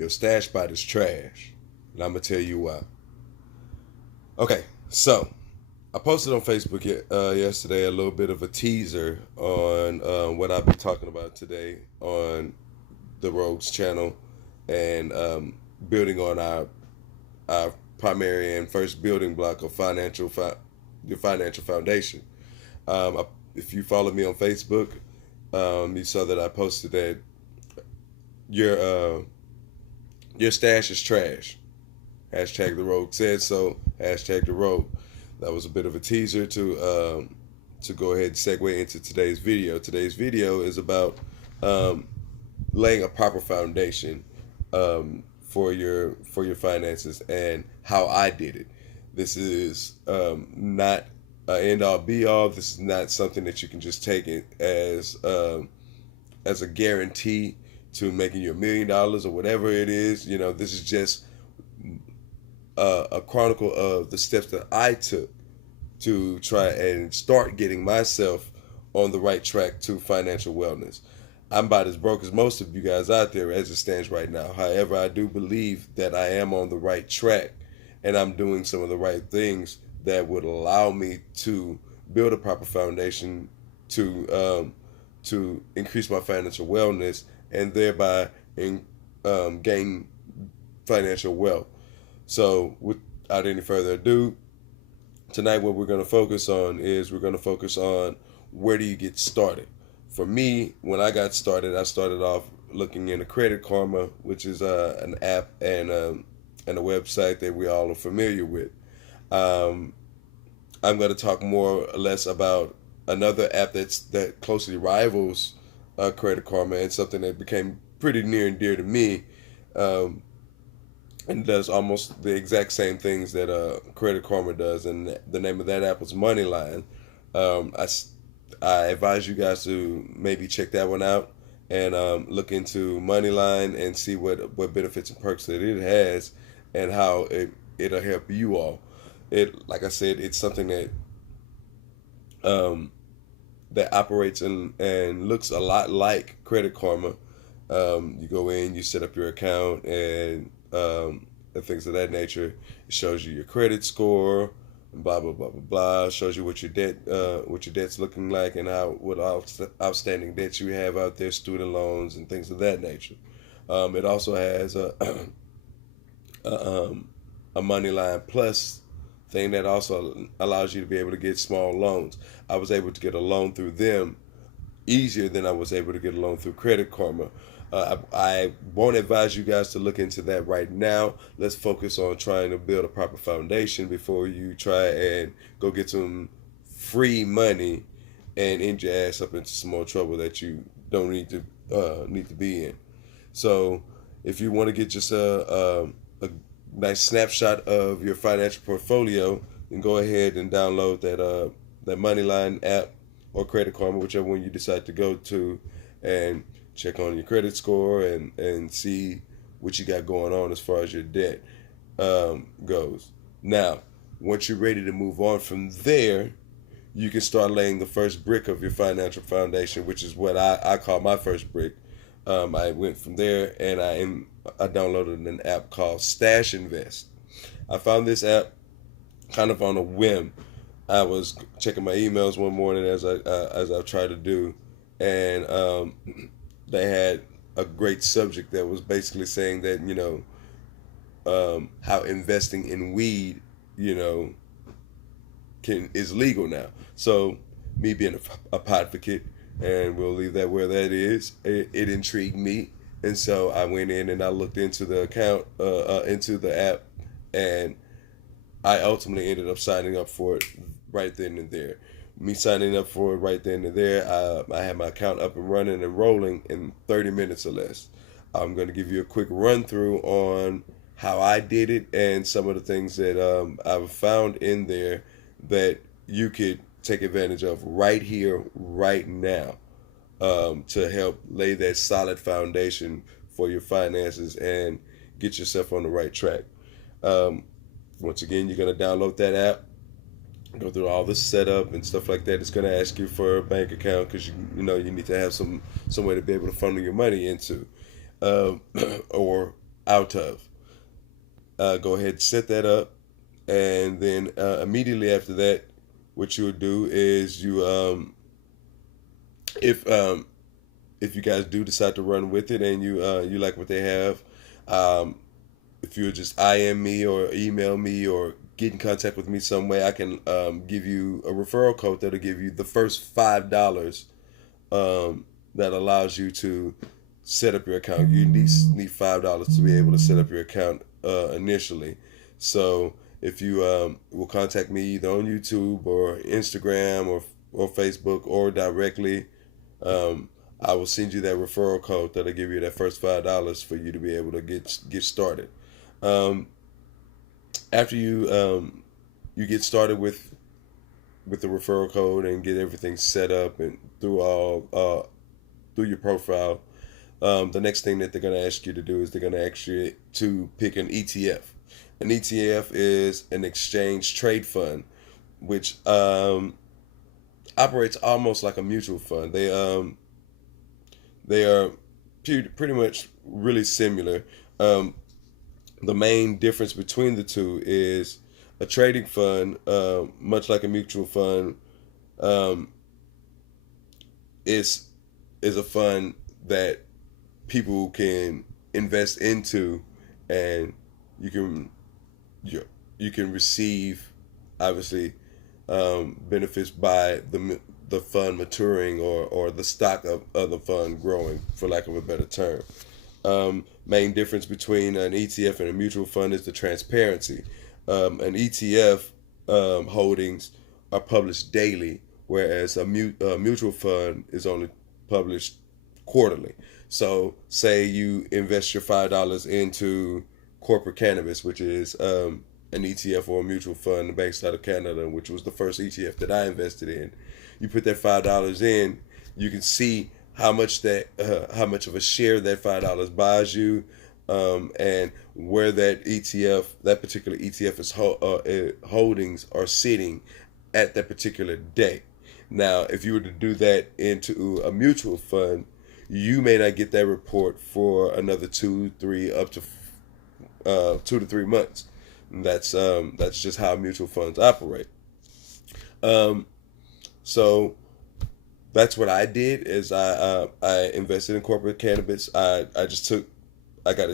Your stash spot is trash. And I'm going to tell you why. Okay, so I posted on Facebook yesterday a little bit of a teaser on what I'll be talking about today on the Rogues channel and building on our primary and first building block of your financial foundation. If you follow me on Facebook, you saw that I posted that your uh, your stash is trash. Hashtag the Rogue said so. Hashtag the Rogue. That was a bit of a teaser to go ahead and segue into today's video. Today's video is about laying a proper foundation for your finances and how I did it. This is not an end all be all. This is not something that you can just take it as a guarantee to making you $1,000,000 or whatever it is. You know, this is just a chronicle of the steps that I took to try and start getting myself on the right track to financial wellness. I'm about as broke as most of you guys out there as it stands right now. However, I do believe that I am on the right track and I'm doing some of the right things that would allow me to build a proper foundation to increase my financial wellness and thereby gain financial wealth. So without any further ado, tonight what we're going to focus on is where do you get started. For me, when I got started, I started off looking into Credit Karma, which is an app and a website that we all are familiar with. I'm going to talk more or less about another app that closely rivals Credit Karma and something that became pretty near and dear to me, and does almost the exact same things that Credit Karma does. And the name of that app was Moneyline. I advise you guys to maybe check that one out and look into Moneyline and see what benefits and perks that it has and how it'll help you all. Like I said, it's something that operates and looks a lot like Credit Karma. You go in, you set up your account, and things of that nature. It shows you your credit score, blah blah blah blah blah. It shows you what your debt's looking like, and what outstanding debts you have out there, student loans and things of that nature. It also has a Moneyline Plus thing that also allows you to be able to get small loans. I was able to get a loan through them easier than I was able to get a loan through Credit Karma. I won't advise you guys to look into that right now. Let's focus on trying to build a proper foundation before you try and go get some free money and end your ass up into some more trouble that you don't need to be in. So if you want to get just a nice snapshot of your financial portfolio, then go ahead and download that Moneyline app or Credit Karma, whichever one you decide to go to, and check on your credit score and see what you got going on as far as your debt goes. Now, once you're ready to move on from there, you can start laying the first brick of your financial foundation, which is what I call my first brick. I went from there and I downloaded an app called Stash Invest. I found this app kind of on a whim. I was checking my emails one morning as I try to do, and they had a great subject that was basically saying that, you know, how investing in weed, you know, is legal now. So me being a podvocate, and we'll leave that where that is, it intrigued me, and so I went in and I looked into the account, into the app, and I ultimately ended up signing up for it right then and there. Me signing up for it right then and there, I had my account up and running and rolling in 30 minutes or less. I'm going to give you a quick run through on how I did it and some of the things that I've found in there that you could take advantage of right here, right now, to help lay that solid foundation for your finances and get yourself on the right track. Once again, you're going to download that app, go through all the setup and stuff like that. It's going to ask you for a bank account because you need to have some way to be able to funnel your money into, or out of. Go ahead and set that up, and then immediately after that, what you would do is if if you guys do decide to run with it and you like what they have, um, if you would just IM me or email me or get in contact with me some way, I can give you a referral code that'll give you the first $5 that allows you to set up your account. You need $5 to be able to set up your account initially. So if you will contact me either on YouTube or Instagram or Facebook or directly, I will send you that referral code that'll give you that first $5 for you to be able to get started. Um, After you get started with the referral code and get everything set up and through your profile, the next thing that they're going to ask you to do is they're going to ask you to pick an ETF. An ETF is an exchange trade fund, which operates almost like a mutual fund. They are pretty much really similar. The main difference between the two is a trading fund, much like a mutual fund, is a fund that people can invest into, and you can receive obviously benefits by the fund maturing or the stock of the fund growing, for lack of a better term. Main difference between an ETF and a mutual fund is the transparency. An ETF holdings are published daily, whereas a mutual fund is only published quarterly. So, say you invest your $5 into corporate cannabis, which is an ETF or a mutual fund based out of Canada, which was the first ETF that I invested in. You put that $5 in, you can see how much of a share that $5 buys you, and where that particular ETF holdings are sitting at that particular day. Now, if you were to do that into a mutual fund, you may not get that report for another 2, 3, up to 2 to 3 months. And that's just how mutual funds operate. So that's what I did. Is I invested in corporate cannabis. I got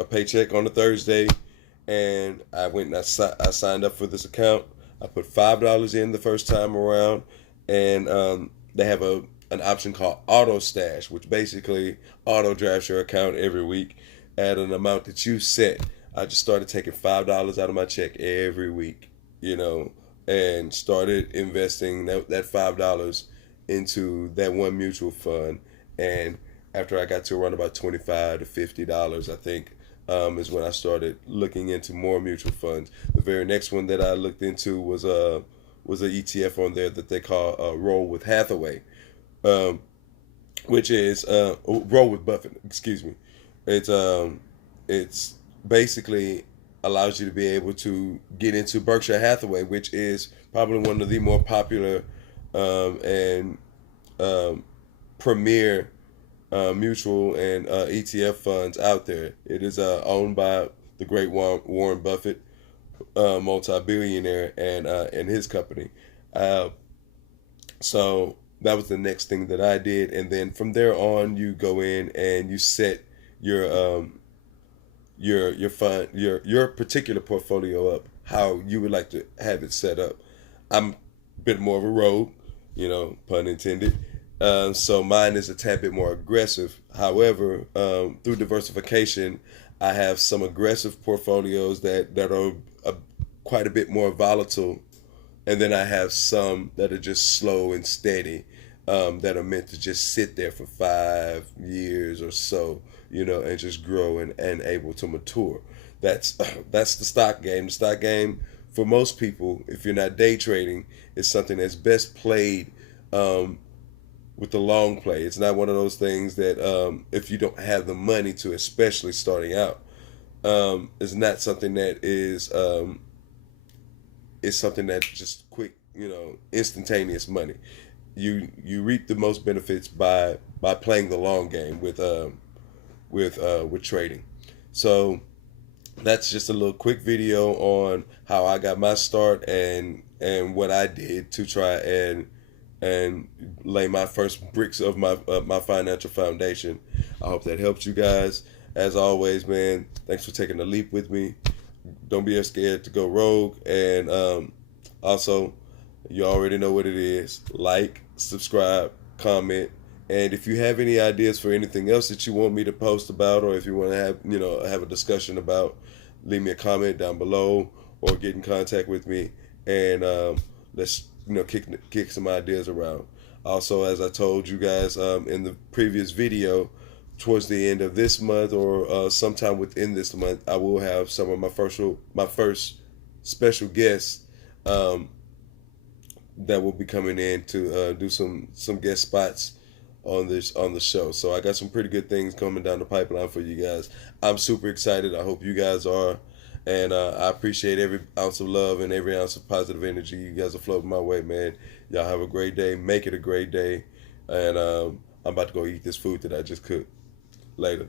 a paycheck on a Thursday, and I went and I signed up for this account. I put $5 in the first time around, and they have an option called Auto Stash, which basically auto drafts your account every week at an amount that you set. I just started taking $5 out of my check every week, and started investing that $5 into that one mutual fund. And after I got to around about $25 to $50, I think, is when I started looking into more mutual funds. The very next one that I looked into was an ETF on there that they call Roll with Hathaway, which is Roll with Buffett. Excuse me. It's basically allows you to be able to get into Berkshire Hathaway, which is probably one of the more popular and premier mutual and ETF funds out there. It is owned by the great Warren Buffett, multi-billionaire, and his company. So that was the next thing that I did, and then from there on, you go in and you set your fund, your particular portfolio up how you would like to have it set up. I'm a bit more of a rogue, pun intended. So mine is a tad bit more aggressive. However, through diversification, I have some aggressive portfolios that are quite a bit more volatile, and then I have some that are just slow and steady, that are meant to just sit there for 5 years or so, and just grow and able to mature. That's the stock game. The stock game, for most people, if you're not day trading, is something that's best played with the long play. It's not one of those things that if you don't have the money to, especially starting out, is not something that is something that's just quick, instantaneous money. You reap the most benefits by playing the long game with trading. So that's just a little quick video on how I got my start and what I did to try and lay my first bricks of my financial foundation. I hope that helps you guys. As always, man, thanks for taking the leap with me. Don't be scared to go rogue. And also, you already know what it is. Like, subscribe, comment. And if you have any ideas for anything else that you want me to post about, or if you want to have a discussion about, leave me a comment down below or get in contact with me, and let's kick some ideas around. Also, as I told you guys in the previous video, towards the end of this month or sometime within this month, I will have some of my first special guests that will be coming in to do some guest spots on the show. So I got some pretty good things coming down the pipeline for you guys. I'm super excited. I hope you guys are, and I appreciate every ounce of love and every ounce of positive energy you guys are floating my way, man. Y'all have a great day. Make it a great day, and I'm about to go eat this food that I just cooked. Later.